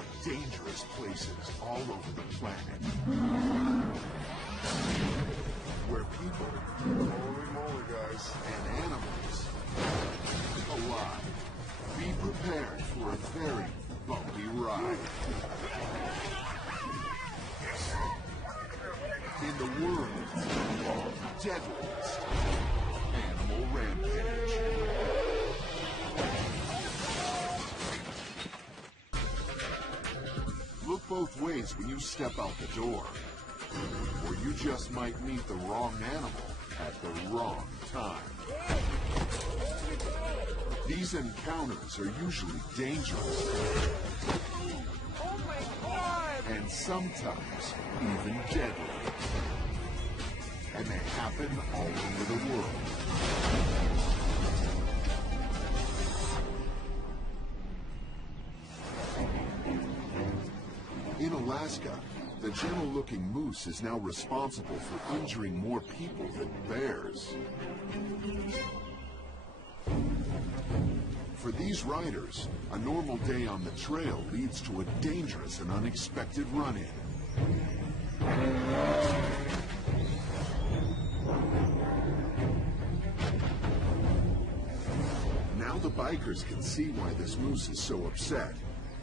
are dangerous places all over the planet. Where people, holy moly guys, and animals collide. Be prepared for a very bumpy ride. In the world's deadliest animal rampage. Look both ways when you step out the door, or you just might meet the wrong animal at the wrong time. These encounters are usually dangerous, and sometimes even deadly. And they happen all over the world. In Alaska, the gentle-looking moose is now responsible for injuring more people than bears. For these riders, a normal day on the trail leads to a dangerous and unexpected run-in. Now the bikers can see why this moose is so upset.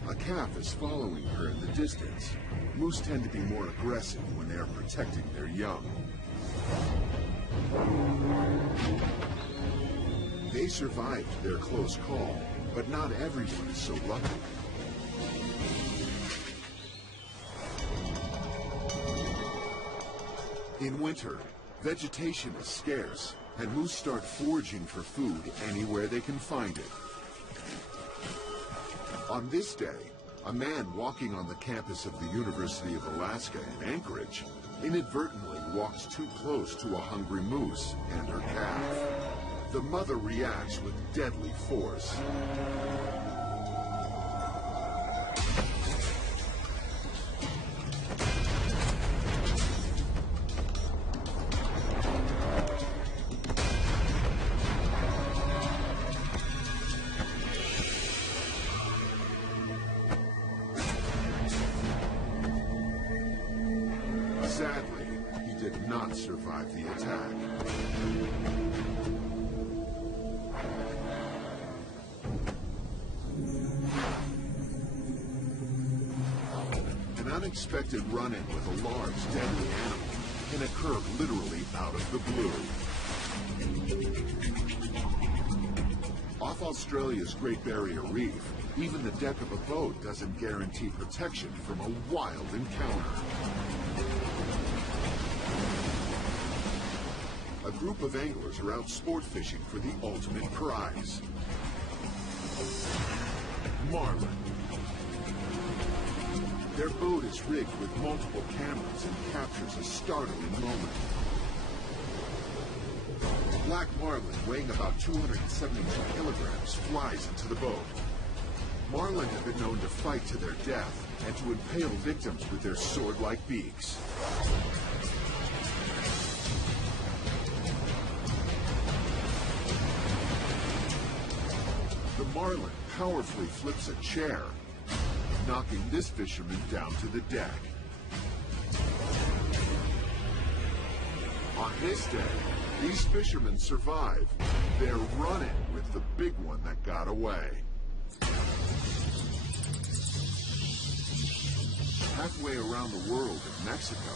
A calf is following her in the distance. Moose tend to be more aggressive when they are protecting their young. They survived their close call, but not everyone is so lucky. In winter, vegetation is scarce, and moose start foraging for food anywhere they can find it. On this day, a man walking on the campus of the University of Alaska in Anchorage inadvertently walks too close to a hungry moose and her calf. The mother reacts with deadly force. Sadly, he did not survive the attack. An unexpected run-in with a large, deadly animal can occur literally out of the blue. Off Australia's Great Barrier Reef, even the deck of a boat doesn't guarantee protection from a wild encounter. A group of anglers are out sport fishing for the ultimate prize. Marlin. Their boat is rigged with multiple cameras and captures a startling moment. Black marlin, weighing about 272 kilograms, flies into the boat. Marlin have been known to fight to their death and to impale victims with their sword-like beaks. The marlin powerfully flips a chair, knocking this fisherman down to the deck. On this day, these fishermen survive. They're running with the big one that got away. Halfway around the world in Mexico,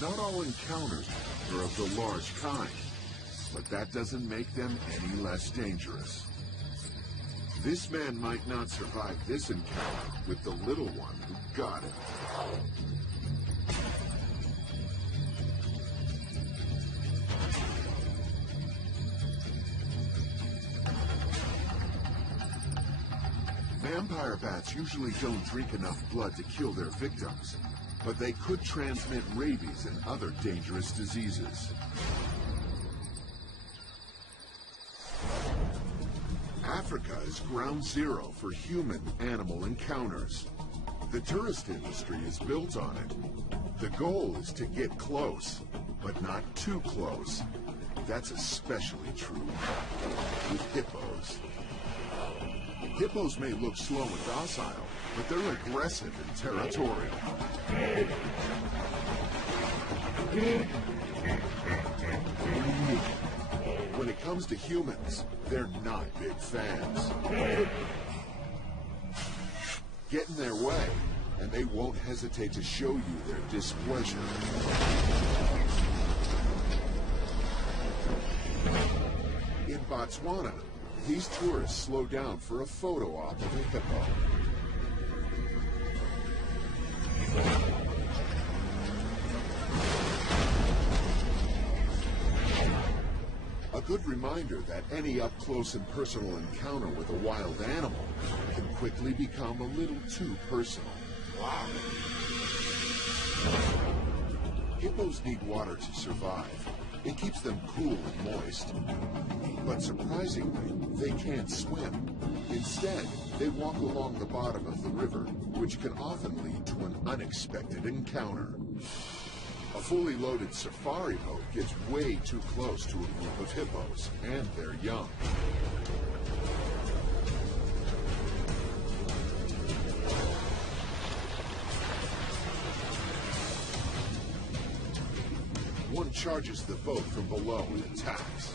not all encounters are of the large kind, but that doesn't make them any less dangerous. This man might not survive this encounter with the little one who got it. Vampire bats usually don't drink enough blood to kill their victims, but they could transmit rabies and other dangerous diseases. Africa is ground zero for human-animal encounters. The tourist industry is built on it. The goal is to get close, but not too close. That's especially true with hippos. Hippos may look slow and docile, but they're aggressive and territorial. When it comes to humans, they're not big fans. Get in their way, and they won't hesitate to show you their displeasure. In Botswana, these tourists slow down for a photo op of a hippo. A good reminder that any up-close and personal encounter with a wild animal can quickly become a little too personal. Wow. Hippos need water to survive. It keeps them cool and moist. But surprisingly, they can't swim. Instead, they walk along the bottom of the river, which can often lead to an unexpected encounter. A fully loaded safari boat gets way too close to a group of hippos and their young. One charges the boat from below and attacks.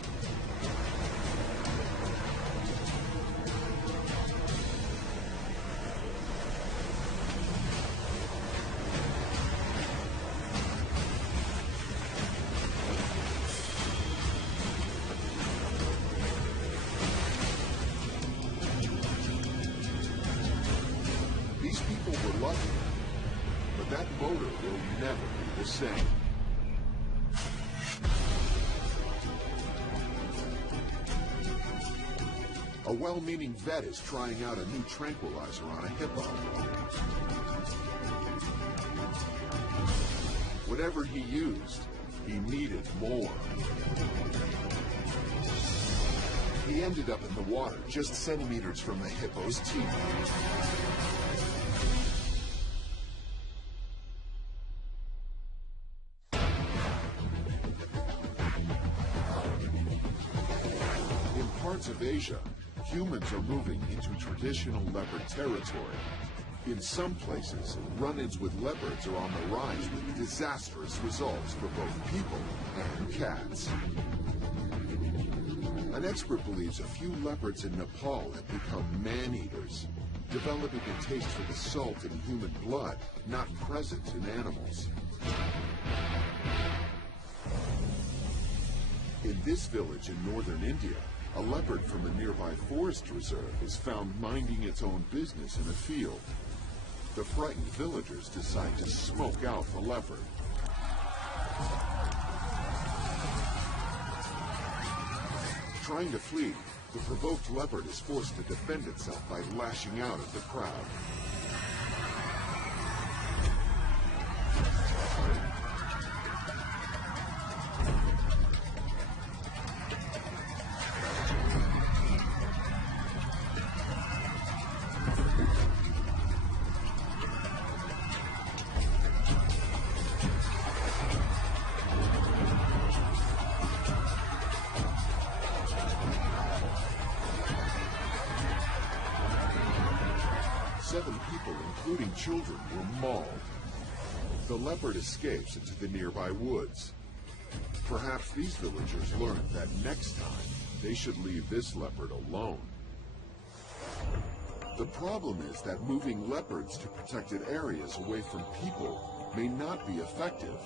These people were lucky, but that motor will never be the same. A well-meaning vet is trying out a new tranquilizer on a hippo. Whatever he used, he needed more. He ended up in the water just centimeters from the hippo's teeth. In parts of Asia, humans are moving into traditional leopard territory. In some places, run-ins with leopards are on the rise with disastrous results for both people and cats. An expert believes a few leopards in Nepal have become man-eaters, developing a taste for the salt in human blood not present in animals. In this village in northern India, a leopard from a nearby forest reserve is found minding its own business in a field. The frightened villagers decide to smoke out the leopard. Trying to flee, the provoked leopard is forced to defend itself by lashing out at the crowd. Seven people, including children, were mauled. The leopard escapes into the nearby woods. Perhaps these villagers learned that next time, they should leave this leopard alone. The problem is that moving leopards to protected areas away from people may not be effective.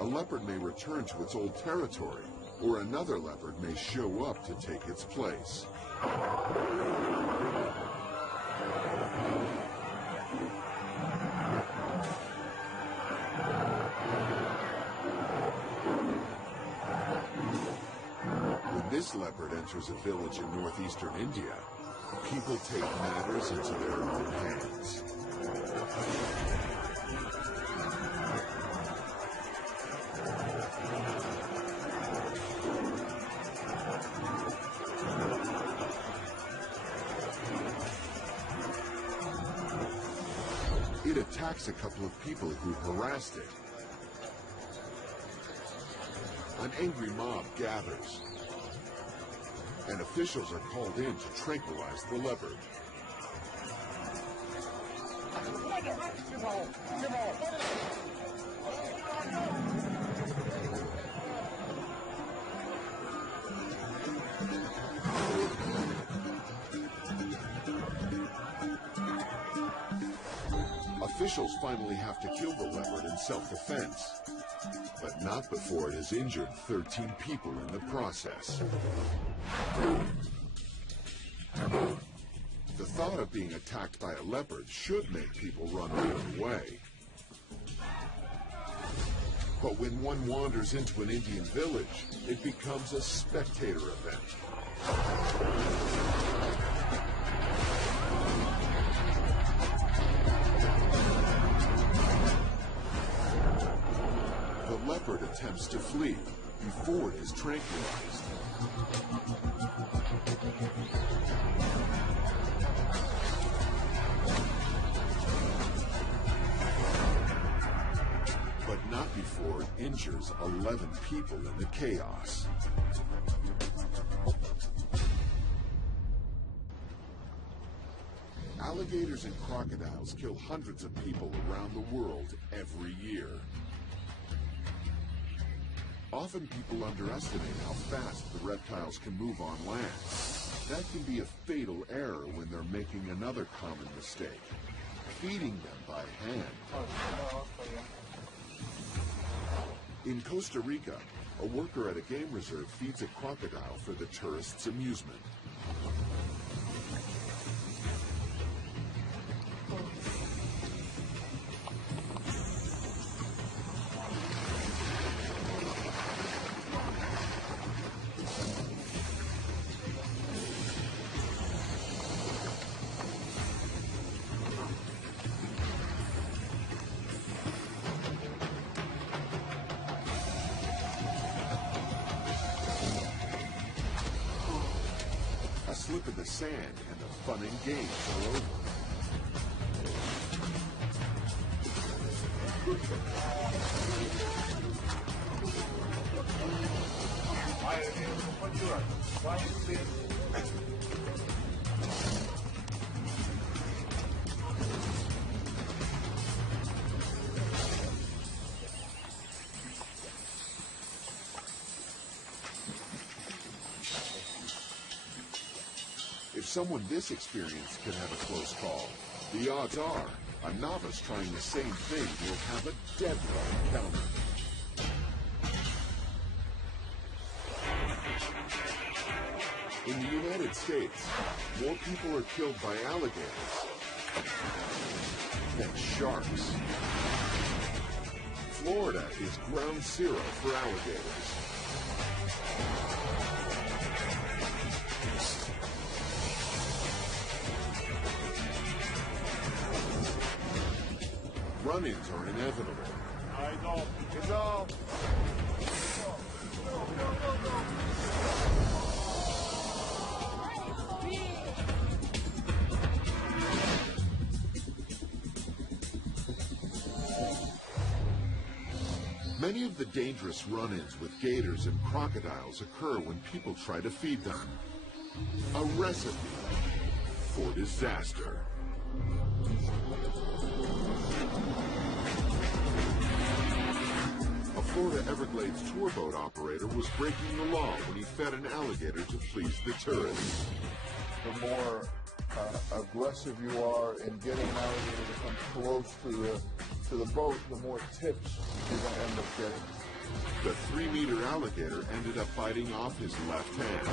A leopard may return to its old territory, or another leopard may show up to take its place. When this leopard enters a village in northeastern India, people take matters into their own hands. It attacks a couple of people who harassed it. An angry mob gathers. and officials are called in to tranquilize the leopard. Officials finally have to kill the leopard in self-defense, but not before it has injured 13 people in the process. The thought of being attacked by a leopard should make people run the other way. But when one wanders into an Indian village, it becomes a spectator event. The leopard attempts to flee before it is tranquilized. But not before it injures 11 people in the chaos. Alligators and crocodiles kill hundreds of people around the world every year. Often people underestimate how fast the reptiles can move on land. That can be a fatal error when they're making another common mistake, feeding them by hand. In Costa Rica, a worker at a game reserve feeds a crocodile for the tourists' amusement. A slip in the sand and the fun and games are over. If someone this experienced can have a close call, the odds are a novice trying the same thing will have a deadly encounter. In the United States, more people are killed by alligators than sharks. Florida is ground zero for alligators. Run-ins are inevitable. I know. It's all. Many of the dangerous run-ins with gators and crocodiles occur when people try to feed them. A recipe for disaster. A Florida Everglades tour boat operator was breaking the law when he fed an alligator to please the tourists. The more aggressive you are in getting an alligator to come close to the boat, the more tips you're going to end up getting. The 3-meter alligator ended up biting off his left hand.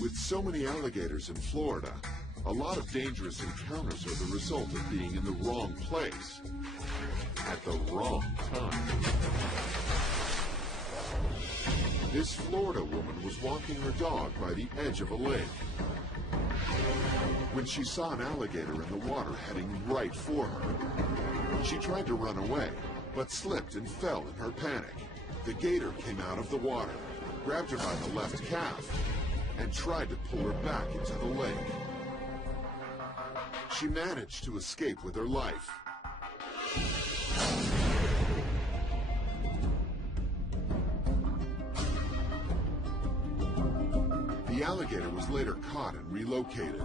With so many alligators in Florida, a lot of dangerous encounters are the result of being in the wrong place at the wrong time. This Florida woman was walking her dog by the edge of a lake when she saw an alligator in the water heading right for her. She tried to run away, but slipped and fell in her panic. The gator came out of the water, grabbed her by the left calf, and tried to pull her back into the lake. She managed to escape with her life. alligator was later caught and relocated.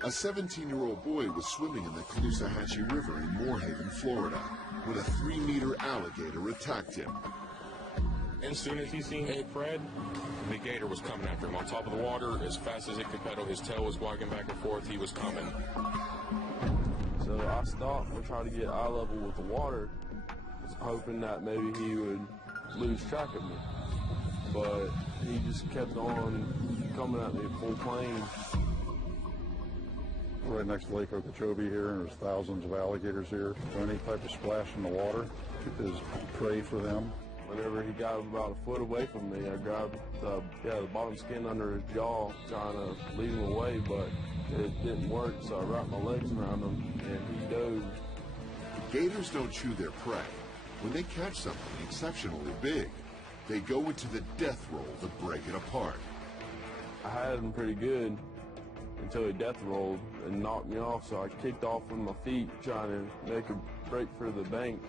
A 17-year-old boy was swimming in the Caloosahatchee River in Moorhaven, Florida, when a 3-meter alligator attacked him. As soon as he seen Hey Fred, the gator was coming after him on top of the water as fast as it could pedal. His tail was wagging back and forth. He was coming. So I stopped and tried to get eye level with the water, hoping that maybe he would lose track of me. But he just kept on coming at me at full plane. Right next to Lake Okeechobee here, and there's thousands of alligators here. So any type of splash in the water is prey for them. Whenever he got about a foot away from me, I grabbed the bottom skin under his jaw, trying to lead him away, but it didn't work, so I wrapped my legs around him, and he dove. Gators don't chew their prey. When they catch something exceptionally big, they go into the death roll to break it apart. I had him pretty good until he death rolled and knocked me off, so I kicked off with my feet, trying to make a break for the bank.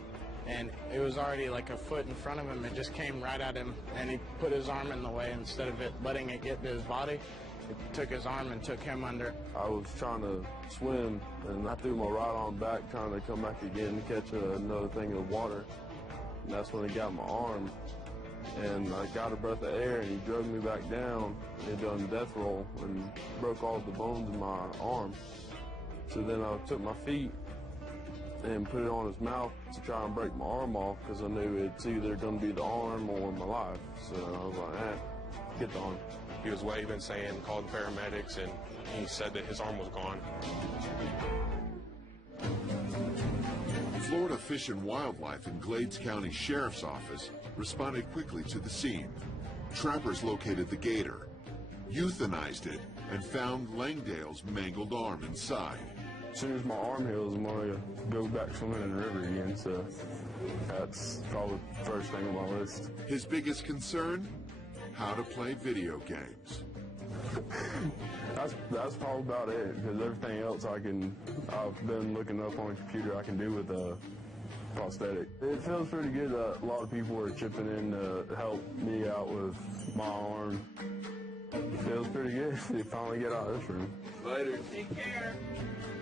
And it was already like a foot in front of him. It just came right at him, and he put his arm in the way. Instead of it letting it get to his body, it took his arm and took him under. I was trying to swim, and I threw my right arm back, trying to come back again to catch another thing of water. And that's when he got my arm, and I got a breath of air, and he drug me back down and done the death roll and broke all the bones in my arm. So then I took my feet and put it on his mouth to try and break my arm off, because I knew it's either going to be the arm or my life. So I was like, get the arm. He was waving, saying, call the paramedics, and he said that his arm was gone. Florida Fish and Wildlife and Glades County Sheriff's Office responded quickly to the scene. Trappers located the gator, euthanized it, and found Langdale's mangled arm inside. As soon as my arm heals, I'm going to go back swimming in the river again, so that's probably the first thing on my list. His biggest concern? How to play video games. That's probably about it, because everything else I've been looking up on the computer I can do with a prosthetic. It feels pretty good that a lot of people are chipping in to help me out with my arm. It feels pretty good to finally get out of this room. Later. Take care.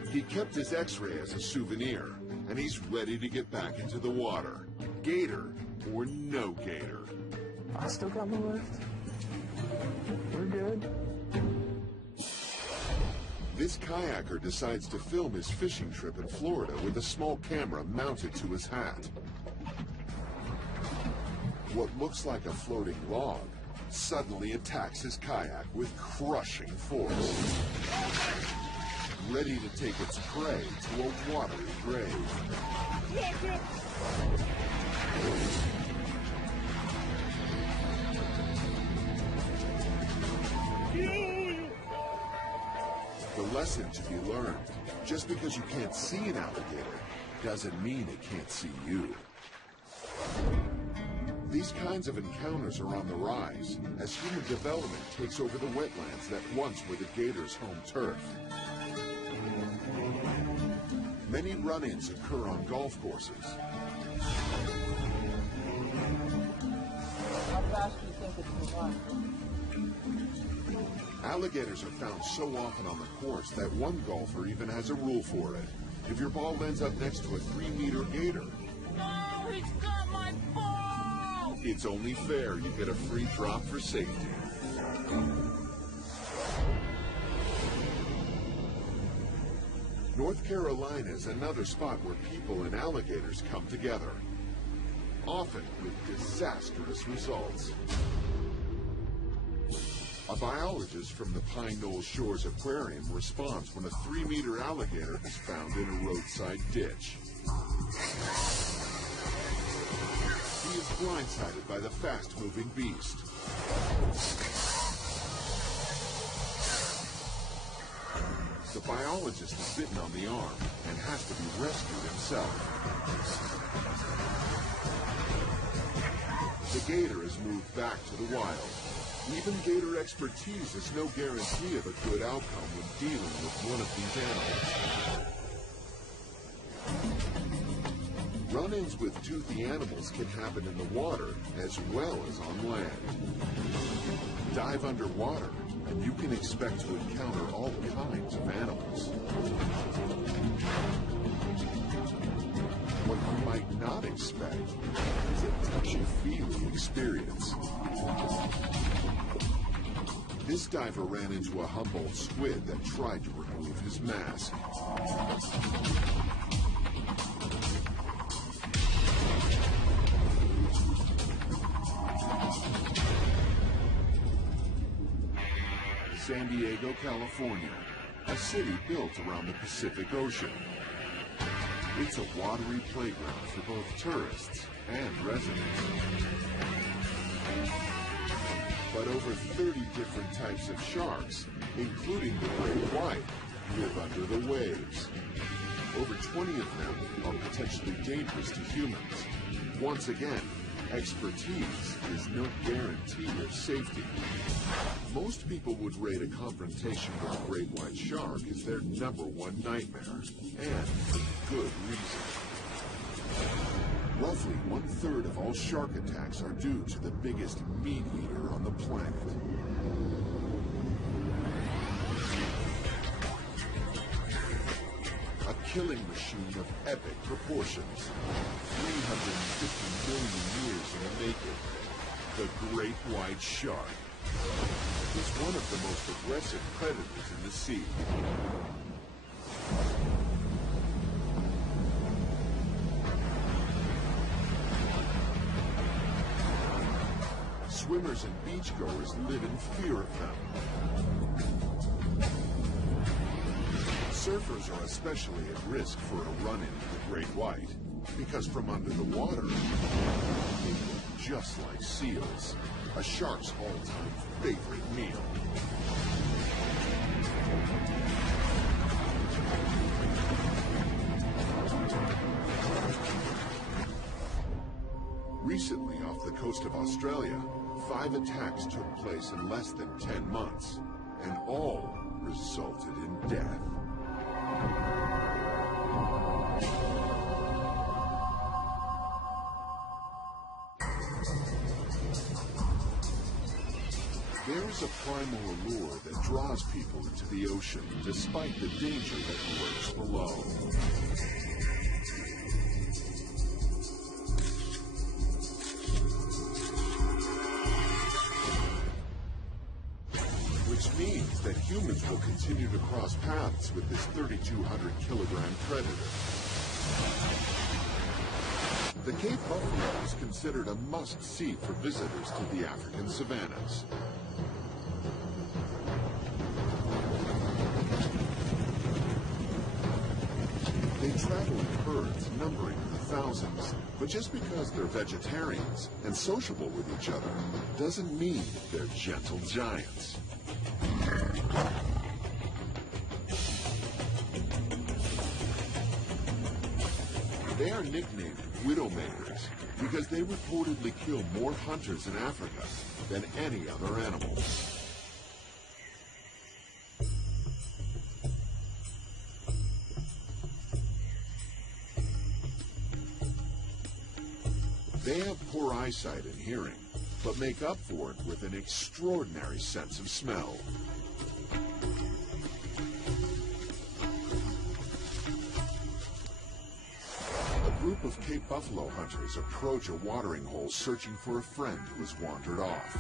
He kept his x-ray as a souvenir, and he's ready to get back into the water. Gator or no gator. I still got my lift. We're good. This kayaker decides to film his fishing trip in Florida with a small camera mounted to his hat. What looks like a floating log suddenly attacks his kayak with crushing force, ready to take its prey to a watery grave. The lesson to be learned: just because you can't see an alligator doesn't mean it can't see you. These kinds of encounters are on the rise as human development takes over the wetlands that once were the gator's home turf. Many run-ins occur on golf courses. How fast do you think it's going to run? Alligators are found so often on the course that one golfer even has a rule for it. If your ball ends up next to a 3-meter gator, No, he's got my ball! it's only fair you get a free drop for safety. North Carolina is another spot where people and alligators come together, often with disastrous results. A biologist from the Pine Knoll Shores Aquarium responds when a 3-meter alligator is found in a roadside ditch. He is blindsided by the fast-moving beast. The biologist is bitten on the arm and has to be rescued himself. The gator is moved back to the wild. Even gator expertise is no guarantee of a good outcome when dealing with one of these animals. Run-ins with toothy animals can happen in the water as well as on land. Dive underwater, and you can expect to encounter all kinds of animals. What you might not expect is a touchy-feely experience. This diver ran into a Humboldt squid that tried to remove his mask. San Diego, California, a city built around the Pacific Ocean. It's a watery playground for both tourists and residents. But over 30 different types of sharks, including the great white, live under the waves. Over 20 of them are potentially dangerous to humans. Once again, expertise is no guarantee of safety. Most people would rate a confrontation with a great white shark as their #1 nightmare, and for good reason. Roughly 1/3 of all shark attacks are due to the biggest meat eater on the planet. A killing machine of epic proportions. 350 million years in the making. The great white shark is one of the most aggressive predators in the sea. Swimmers and beachgoers live in fear of them. Surfers are especially at risk for a run-in with the great white, because from under the water, they look just like seals, a shark's all-time favorite meal. Recently, off the coast of Australia, 5 attacks took place in less than 10 months, and all resulted in death. There is a primal allure that draws people into the ocean, despite the danger that lurks below. Which means that humans will continue to cross paths with this 3,200-kilogram predator. The Cape buffalo is considered a must-see for visitors to the African savannas. They travel in herds numbering in the thousands, but just because they're vegetarians and sociable with each other doesn't mean they're gentle giants. They are nicknamed widowmakers because they reportedly kill more hunters in Africa than any other animal. They have poor eyesight and hearing, but make up for it with an extraordinary sense of smell. A group of Cape buffalo hunters approach a watering hole searching for a friend who has wandered off.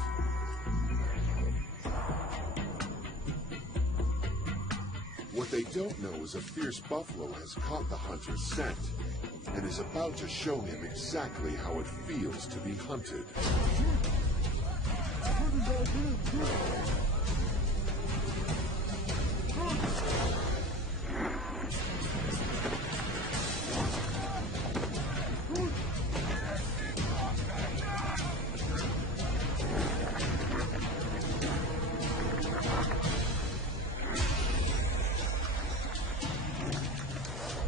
What they don't know is a fierce buffalo has caught the hunter's scent and is about to show him exactly how it feels to be hunted.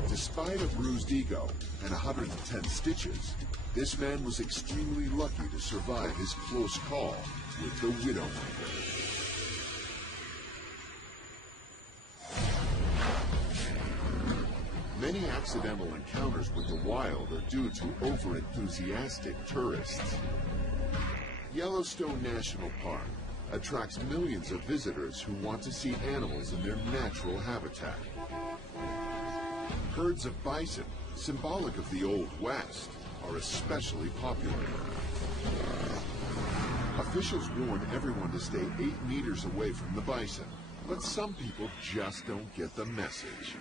Despite a bruised ego and 110 stitches, this man was extremely lucky to survive his close call with the Widowmaker. Many accidental encounters with the wild are due to over-enthusiastic tourists. Yellowstone National Park attracts millions of visitors who want to see animals in their natural habitat. Herds of bison, symbolic of the Old West, are especially popular. Officials warn everyone to stay 8 meters away from the bison, but some people just don't get the message.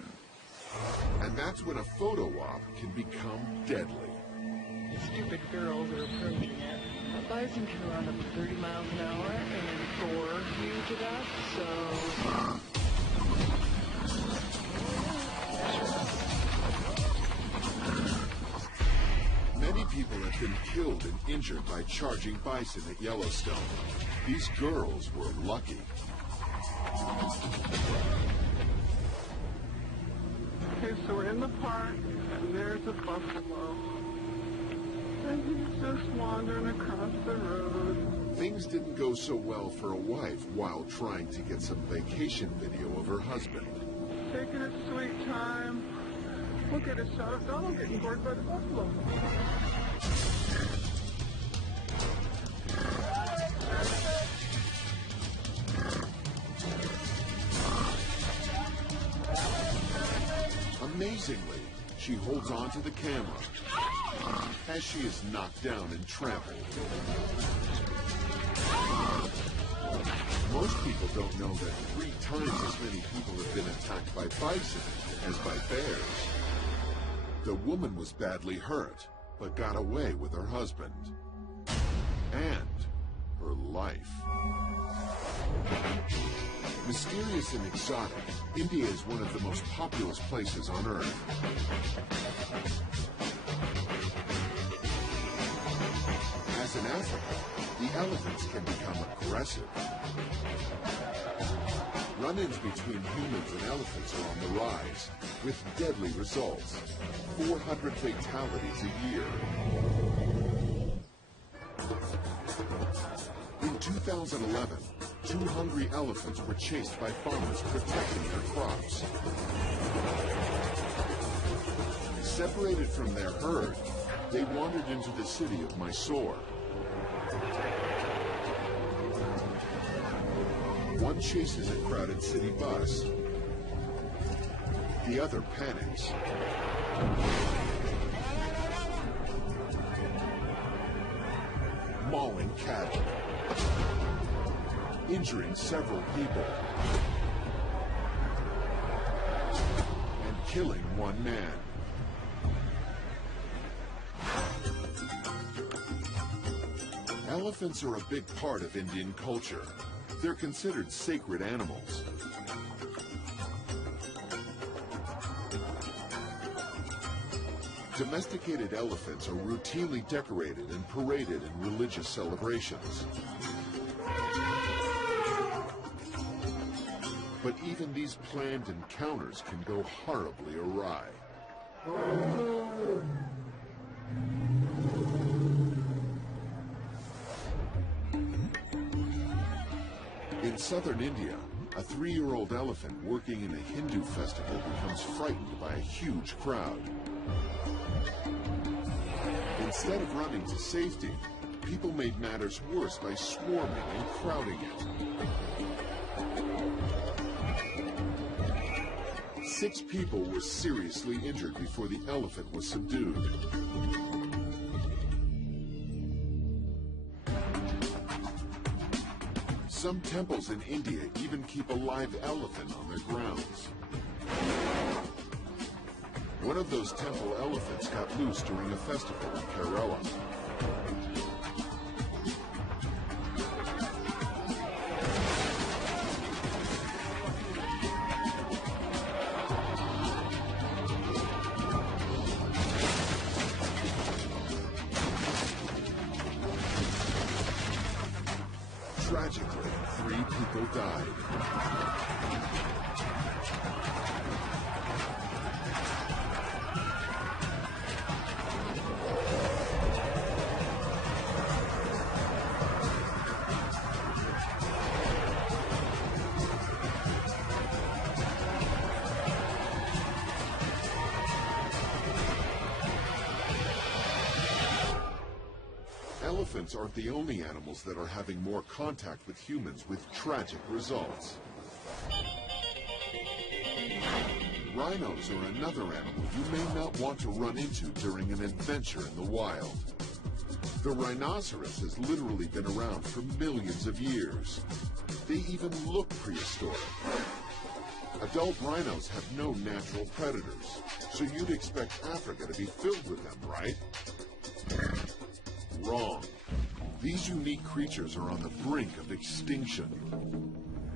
And that's when a photo op can become deadly. Stupid girls are approaching it. A bison can run up to 30 miles an hour and roar huge at us, so... Many people have been killed and injured by charging bison at Yellowstone. These girls were lucky. Okay, so we're in the park, and there's a buffalo. And he's just wandering across the road. Things didn't go so well for a wife while trying to get some vacation video of her husband. Taking his sweet time. Look at a shot of Donald getting gored by the buffalo. Amazingly, she holds on to the camera as she is knocked down and trampled. Most people don't know that 3 times as many people have been attacked by bison as by bears. The woman was badly hurt, but got away with her husband and her life. Mysterious and exotic, India is one of the most populous places on Earth. As in Africa, the elephants can become aggressive. Run-ins between humans and elephants are on the rise, with deadly results. 400 fatalities a year. In 2011, 2 hungry elephants were chased by farmers protecting their crops. Separated from their herd, they wandered into the city of Mysore. One chases a crowded city bus. The other panics. Mauling cattle. Injuring several people. And killing one man. Elephants are a big part of Indian culture. They're considered sacred animals. Domesticated elephants are routinely decorated and paraded in religious celebrations. But even these planned encounters can go horribly awry. In southern India, a 3-year-old elephant working in a Hindu festival becomes frightened by a huge crowd. Instead of running to safety, people made matters worse by swarming and crowding it. 6 people were seriously injured before the elephant was subdued. Some temples in India even keep a live elephant on their grounds. One of those temple elephants got loose during a festival in Kerala. Tragically, 3 people died. Elephants aren't the only animals that are having more contact with humans with tragic results. Rhinos are another animal you may not want to run into during an adventure in the wild. The rhinoceros has literally been around for millions of years. They even look prehistoric. Adult rhinos have no natural predators, so you'd expect Africa to be filled with them, right? Wrong. These unique creatures are on the brink of extinction.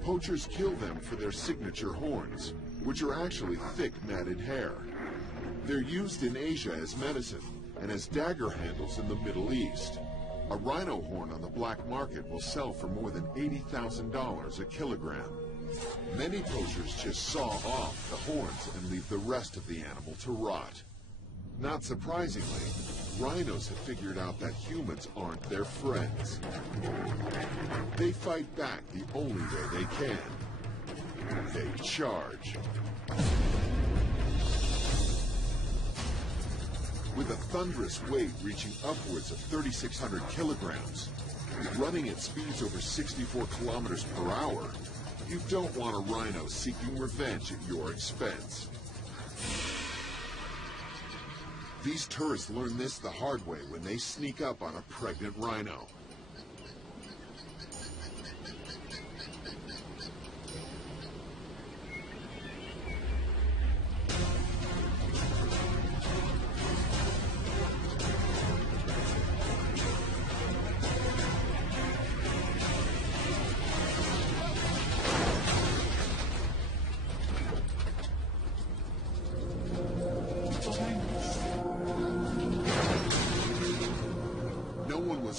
Poachers kill them for their signature horns, which are actually thick matted hair. They're used in Asia as medicine and as dagger handles in the Middle East. A rhino horn on the black market will sell for more than $80,000 a kilogram. Many poachers just saw off the horns and leave the rest of the animal to rot. Not surprisingly, rhinos have figured out that humans aren't their friends. They fight back the only way they can. They charge. With a thunderous weight reaching upwards of 3,600 kilograms, running at speeds over 64 kilometers per hour, you don't want a rhino seeking revenge at your expense. These tourists learn this the hard way when they sneak up on a pregnant rhino.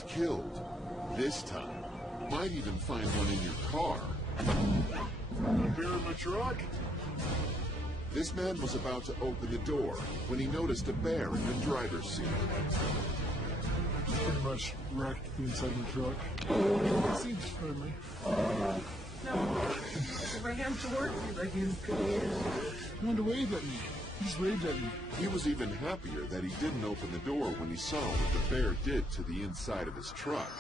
Killed. This time, might even find one in your car. A bear in my truck? This man was about to open the door when he noticed a bear in the driver's seat. Pretty much wrecked the inside of the truck. The seat's friendly. No. If I have to work, like he's good. He wanted to wave at me. He just waved at me. He was even happier that he didn't open the door when he saw what the bear did to the inside of his truck.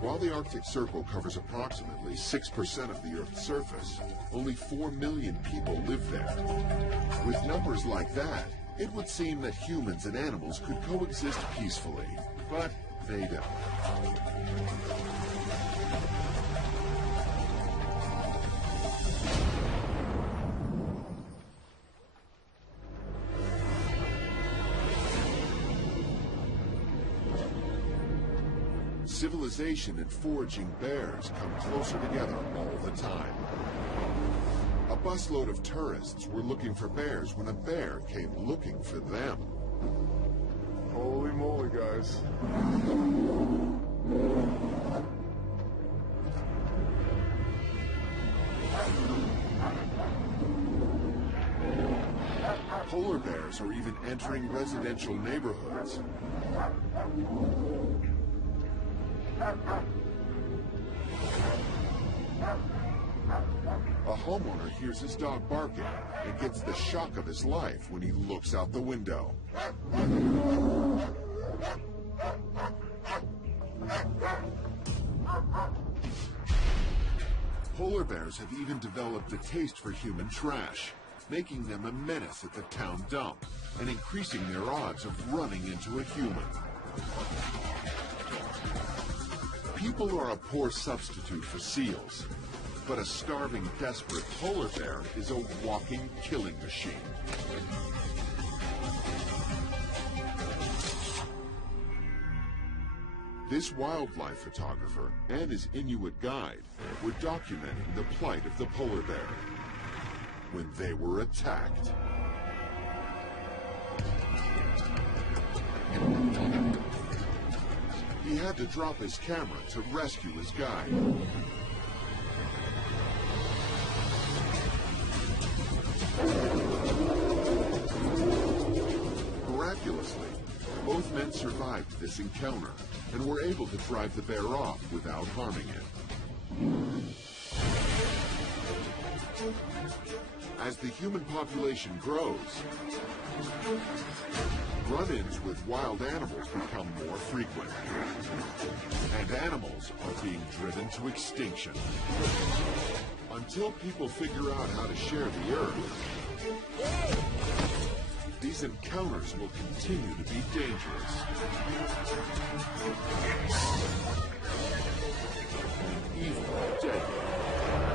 While the Arctic Circle covers approximately 6% of the Earth's surface, only 4 million people live there. With numbers like that, it would seem that humans and animals could coexist peacefully, but they don't. Civilization and foraging bears come closer together all the time. A busload of tourists were looking for bears when a bear came looking for them. Holy moly, guys. Polar bears are even entering residential neighborhoods. A homeowner hears his dog barking and gets the shock of his life when he looks out the window. Polar bears have even developed a taste for human trash, making them a menace at the town dump and increasing their odds of running into a human. People are a poor substitute for seals, but a starving, desperate polar bear is a walking killing machine. This wildlife photographer and his Inuit guide were documenting the plight of the polar bear when they were attacked. He had to drop his camera to rescue his guide. Miraculously, both men survived this encounter and were able to drive the bear off without harming it. As the human population grows, run-ins with wild animals become more frequent, and animals are being driven to extinction. Until people figure out how to share the earth, these encounters will continue to be dangerous. Evil, deadly.